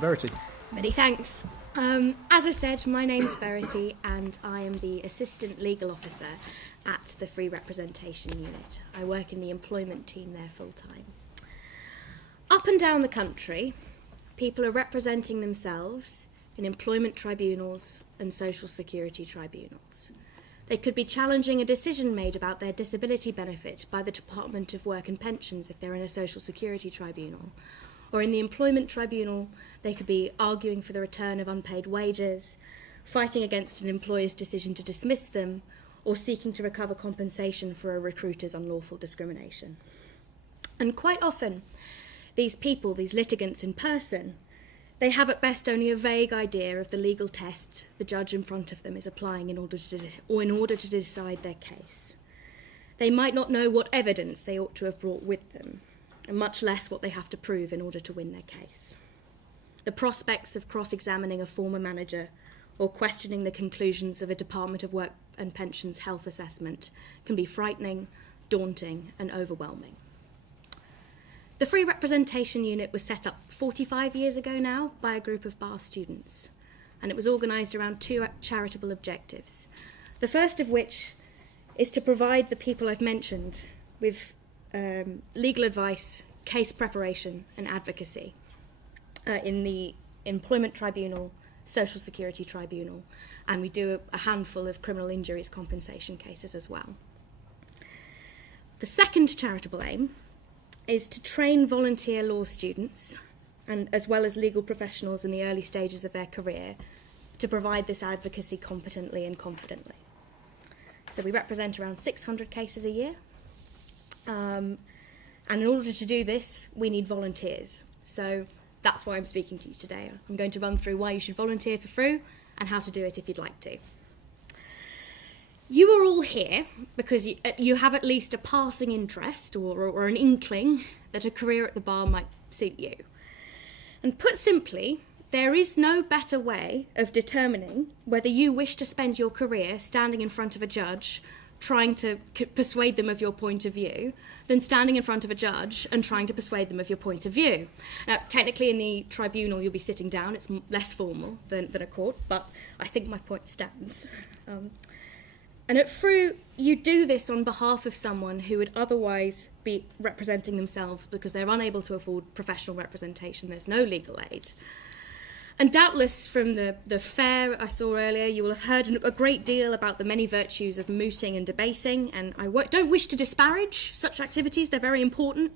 to Verity. Many thanks. As I said, my name's Verity and I am the Assistant Legal Officer at the Free Representation Unit. I work in the employment team there full time. Up and down the country, people are representing themselves in employment tribunals and social security tribunals. They could be challenging a decision made about their disability benefit by the Department of Work and Pensions if they're in a social security tribunal. Or in the employment tribunal, they could be arguing for the return of unpaid wages, fighting against an employer's decision to dismiss them, or seeking to recover compensation for a recruiter's unlawful discrimination. And quite often, these people, these litigants in person, they have at best only a vague idea of the legal test the judge in front of them is applying in order to decide their case. They might not know what evidence they ought to have brought with them, and much less what they have to prove in order to win their case. The prospects of cross-examining a former manager or questioning the conclusions of a Department of Work and Pensions health assessment can be frightening, daunting, and overwhelming. The Free Representation Unit was set up 45 years ago now by a group of bar students, and it was organised around two charitable objectives. The first of which is to provide the people I've mentioned with legal advice, case preparation and advocacy in the Employment Tribunal, Social Security Tribunal, and we do a handful of criminal injuries compensation cases as well. The second charitable aim is to train volunteer law students, and as well as legal professionals in the early stages of their career, to provide this advocacy competently and confidently. So we represent around 600 cases a year. And in order to do this, we need volunteers. So that's why I'm speaking to you today. I'm going to run through why you should volunteer for FRU and how to do it if you'd like to. You are all here because you have at least a passing interest or an inkling that a career at the bar might suit you. And put simply, there is no better way of determining whether you wish to spend your career standing in front of a judge trying to persuade them of your point of view than standing in front of a judge and trying to persuade them of your point of view. Now, technically in the tribunal you'll be sitting down, it's less formal than a court, but I think my point stands. And at FRU, you do this on behalf of someone who would otherwise be representing themselves because they're unable to afford professional representation, there's no legal aid. And doubtless from the fair I saw earlier, you will have heard a great deal about the many virtues of mooting and debating, and I don't wish to disparage such activities, they're very important,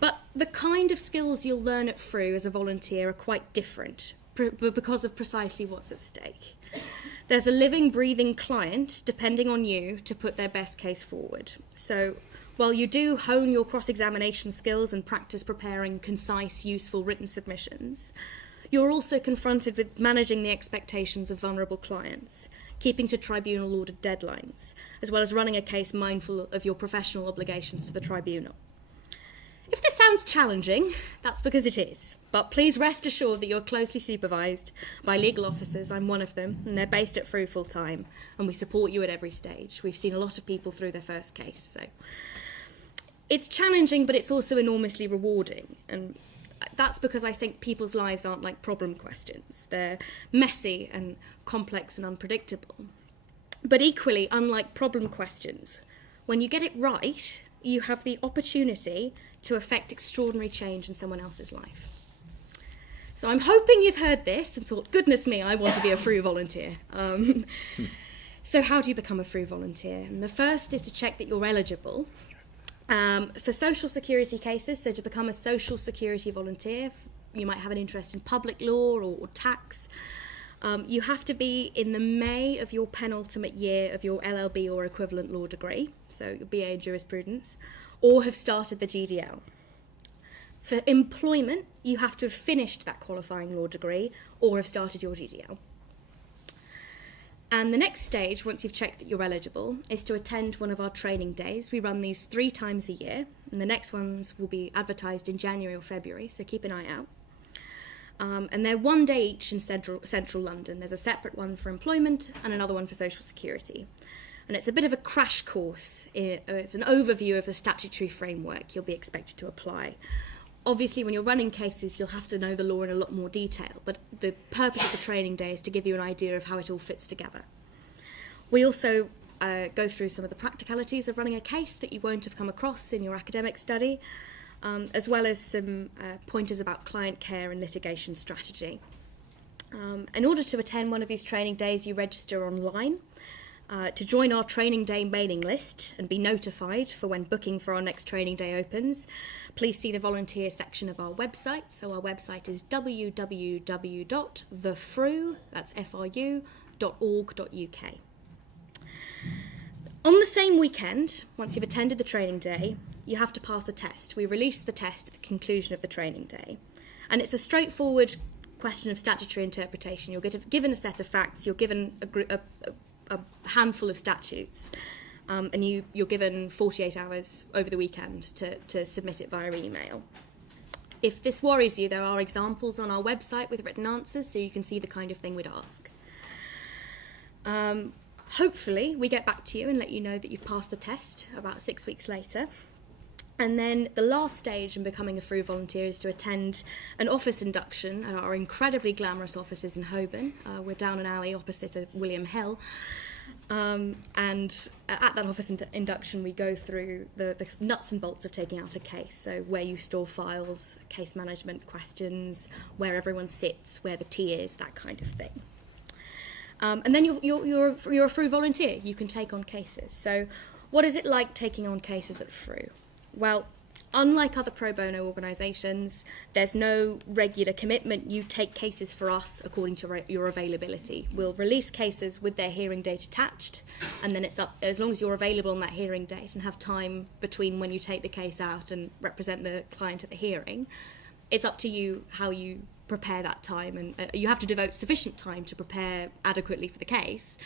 but the kind of skills you'll learn at FRU as a volunteer are quite different because of precisely what's at stake. There's a living, breathing client depending on you to put their best case forward. So while you do hone your cross-examination skills and practice preparing concise, useful written submissions, you're also confronted with managing the expectations of vulnerable clients, keeping to tribunal-ordered deadlines, as well as running a case mindful of your professional obligations to the tribunal. If this sounds challenging, that's because it is. But please rest assured that you're closely supervised by legal officers. I'm one of them, and they're based at FRU full-time, and we support you at every stage. We've seen a lot of people through their first case, so. It's challenging, but it's also enormously rewarding, and that's because I think people's lives aren't like problem questions. They're messy and complex and unpredictable. But equally, unlike problem questions, when you get it right, you have the opportunity to affect extraordinary change in someone else's life. So I'm hoping you've heard this and thought, goodness me, I want to be a FRU volunteer. So how do you become a FRU volunteer? And the first is to check that you're eligible. For social security cases, so to become a social security volunteer, you might have an interest in public law or tax. You have to be in the May of your penultimate year of your LLB or equivalent law degree, so your BA in jurisprudence, or have started the GDL. For employment, you have to have finished that qualifying law degree or have started your GDL. And the next stage, once you've checked that you're eligible, is to attend one of our training days. We run these 3 times a year, and the next ones will be advertised in January or February, so keep an eye out. And they're 1 day each in central London. There's a separate one for employment and another one for social security. And it's a bit of a crash course. It's an overview of the statutory framework you'll be expected to apply. Obviously, when you're running cases, you'll have to know the law in a lot more detail, but the purpose of the training day is to give you an idea of how it all fits together. We also go through some of the practicalities of running a case that you won't have come across in your academic study, as well as some pointers about client care and litigation strategy. In order to attend one of these training days, you register online. To join our training day mailing list and be notified for when booking for our next training day opens, please see the volunteer section of our website. So our website is www.thefru.org.uk. On the same weekend, once you've attended the training day, you have to pass a test. We release the test at the conclusion of the training day. And it's a straightforward question of statutory interpretation. You're given a set of facts, you're given a handful of statutes, and you're given 48 hours over the weekend to submit it via email. If this worries you, there are examples on our website with written answers, so you can see the kind of thing we'd ask. Hopefully, we get back to you and let you know that you've passed the test about 6 weeks later. And then the last stage in becoming a FRU volunteer is to attend an office induction at our incredibly glamorous offices in Holborn. We're down an alley opposite William Hill. And at that office induction, we go through the nuts and bolts of taking out a case. So where you store files, case management questions, where everyone sits, where the tea is, that kind of thing. And then you're a FRU volunteer. You can take on cases. So what is it like taking on cases at FRU? Well, unlike other pro bono organisations, there's no regular commitment. You take cases for us according to your availability. We'll release cases with their hearing date attached, and then it's up, as long as you're available on that hearing date and have time between when you take the case out and represent the client at the hearing, it's up to you how you prepare that time, and you have to devote sufficient time to prepare adequately for the case,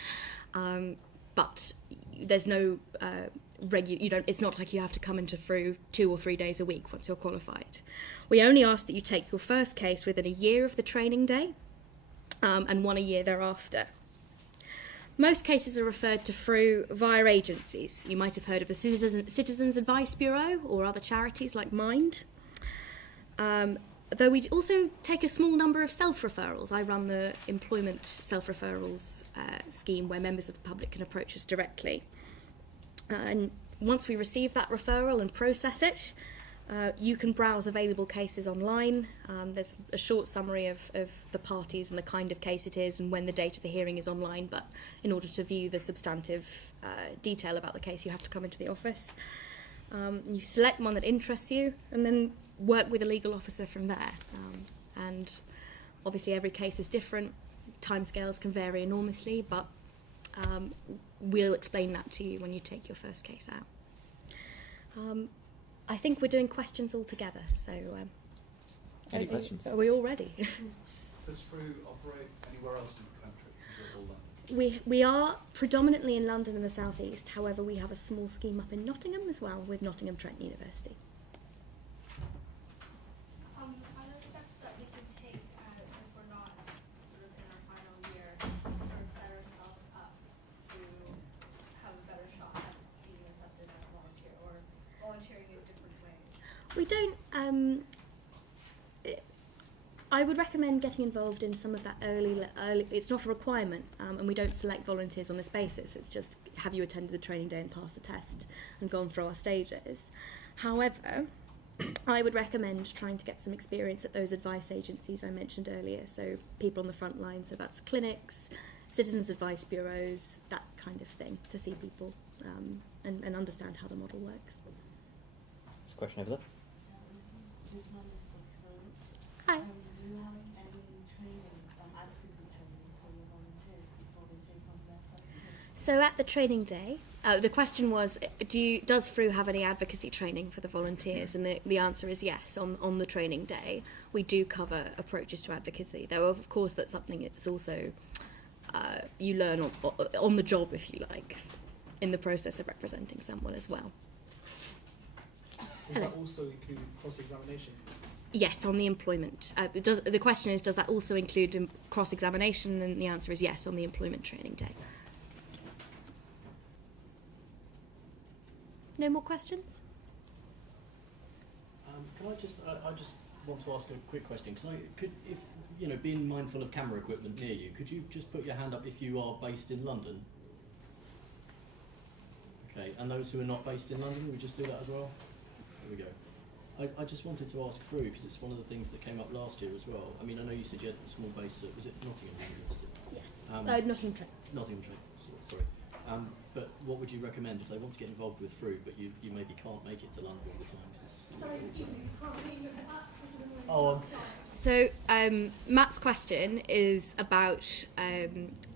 but there's no it's not like you have to come into FRU 2 or 3 days a week once you're qualified. We only ask that you take your first case within a year of the training day, and one a year thereafter. Most cases are referred to FRU via agencies. You might have heard of the Citizens Advice Bureau or other charities like Mind. Though we also take a small number of self-referrals. I run the employment self-referrals scheme where members of the public can approach us directly. And once we receive that referral and process it, you can browse available cases online. There's a short summary of the parties and the kind of case it is and when the date of the hearing is online, but in order to view the substantive detail about the case, you have to come into the office. You select one that interests you and then work with a legal officer from there. And obviously every case is different, timescales can vary enormously, but we'll explain that to you when you take your first case out. I think we're doing questions all together, so any questions? Are we all ready? Does FRU operate anywhere else in the country? Is it all London? We are predominantly in London and the South East. However, we have a small scheme up in Nottingham as well with Nottingham Trent University. Are there steps that we can take if we're not sort of in our final year to sort of set ourselves up to have a better shot at being accepted as a volunteer or volunteering in different ways? We don't. I would recommend getting involved in some of that early. It's not a requirement, and we don't select volunteers on this basis. It's just, have you attended the training day and passed the test and gone through our stages? However, I would recommend trying to get some experience at those advice agencies I mentioned earlier, so people on the front line, so that's clinics, citizens advice bureaus, that kind of thing, to see people and understand how the model works. There's a question over there. This one is for FRU. Hi. Do you have any training, advocacy training for your volunteers before they take on their first case? So at the training day, the question was, does FRU have any advocacy training for the volunteers? And the answer is yes. On the training day, we do cover approaches to advocacy, though of course that's something that's also you learn on the job, if you like, in the process of representing someone as well. Does that also include cross-examination? Yes, on the employment. The question is, does that also include cross-examination? And the answer is yes, on the employment training day. No more questions? Can I just want to ask a quick question. If you know, being mindful of camera equipment near you, could you just put your hand up if you are based in London? Okay, and those who are not based in London, we just do that as well? There we go. I just wanted to ask through, because it's one of the things that came up last year as well. I mean, I know you said you had a small base at, was it Nottingham University? Yes. Nottingham. Nottingham. Sorry. But what would you recommend if they want to get involved with through, but you maybe can't make it to London all the time? So Matt's question is about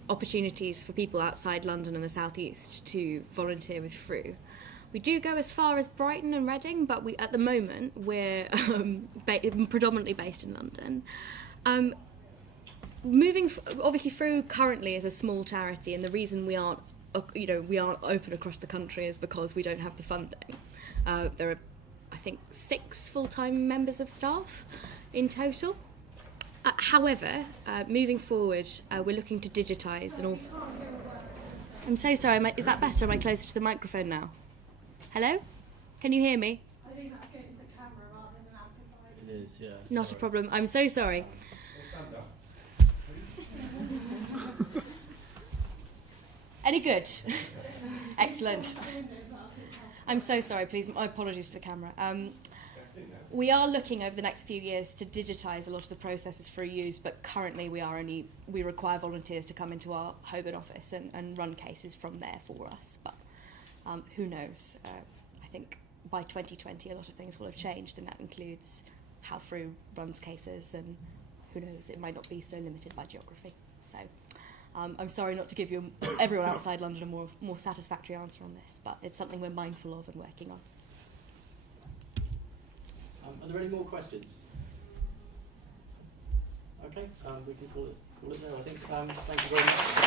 opportunities for people outside London and the South East to volunteer with Through. We do go as far as Brighton and Reading, but at the moment we're predominantly based in London. Obviously Through currently is a small charity, and the reason we aren't open across the country is because we don't have the funding. There are, I think, 6 full-time members of staff in total. However, moving forward, we're looking to digitise and all. I'm so sorry. Is that better? Am I closer to the microphone now? Hello? Can you hear me? I think that's going to the camera rather than amplified. It is, yeah. Not a problem. I'm so sorry. Any good? Excellent. I'm so sorry, please. My apologies to the camera. We are looking over the next few years to digitise a lot of the processes for use, but currently we require volunteers to come into our Holborn office and run cases from there for us. But who knows? I think by 2020 a lot of things will have changed, and that includes how Through runs cases, and who knows, it might not be so limited by geography. So I'm sorry not to give you everyone outside London a more satisfactory answer on this, but it's something we're mindful of and working on. Are there any more questions? Okay, we can call it there, I think. Thank you very much.